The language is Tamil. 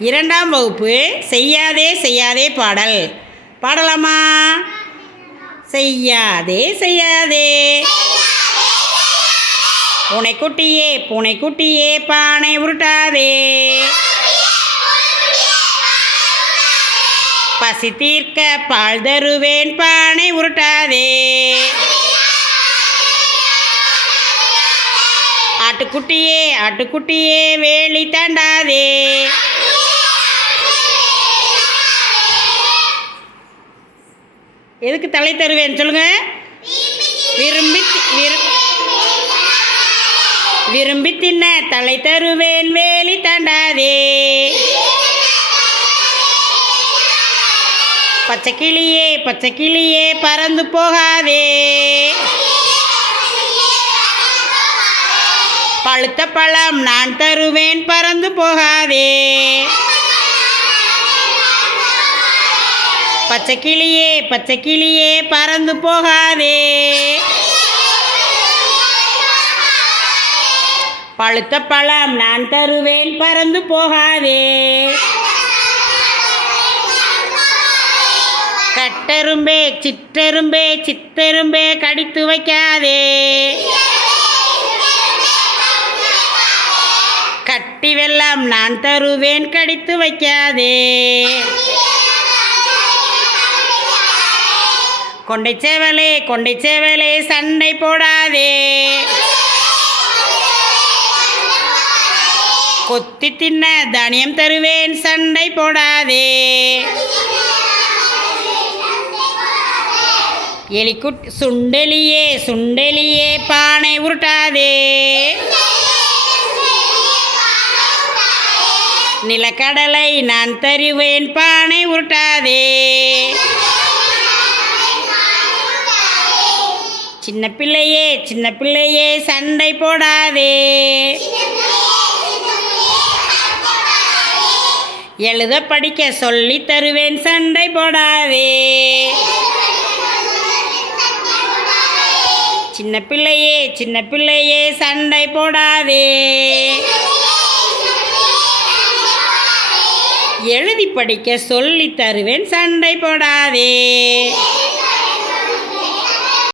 இரண்டாம் வகுப்பு செய்யாதே செய்யாதே பாடல் பாடலாமா? செய்யாதே செய்யாதே பூனைக்குட்டியே பூனைக்குட்டியே பானை உருட்டாதே, பசி தீர்க்க பால் தருவேன் பானை உருட்டாதே, ஆட்டுக்குட்டியே ஆட்டுக்குட்டியே வேலி தாண்டாதே. எதுக்கு தலை தருவேன் சொல்லுங்க? விரும்பி தின்ன தலை தருவேன் வேலி தாண்டாதே. பச்சைக்கிளியே பச்சைக்கிளியே பறந்து போகாதே, பழுத்த பழம் நான் தருவேன் பறந்து போகாதே. பச்சைக்கிளியே பச்சைக்கிளியே பறந்து போகாதே, பழுத்த பழம் நான் தருவேன் பறந்து போகாதே. கட்டெரும்பே சிற்றெரும்பே சித்தெரும்பே கடித்து வைக்காதே, கட்டி வெல்லம் நான் தருவேன் கடித்து வைக்காதே. கொண்டை சேவலே சண்டை போடாதே, கொத்தி தின்ன தானியம் தருவேன் சண்டை போடாதே. சுண்டெலியே சுண்டெலியே பானை உருட்டாதே, நிலக்கடலை நான் தருவேன் பானை உருட்டாதே. சின்ன பிள்ளையே சண்டை போடாதே, எழுத படிக்க சொல்லி தருவேன் சண்டை போடாதே. சின்ன பிள்ளையே சண்டை போடாதே, எழுதி படிக்க சொல்லி தருவேன் சண்டை போடாதே.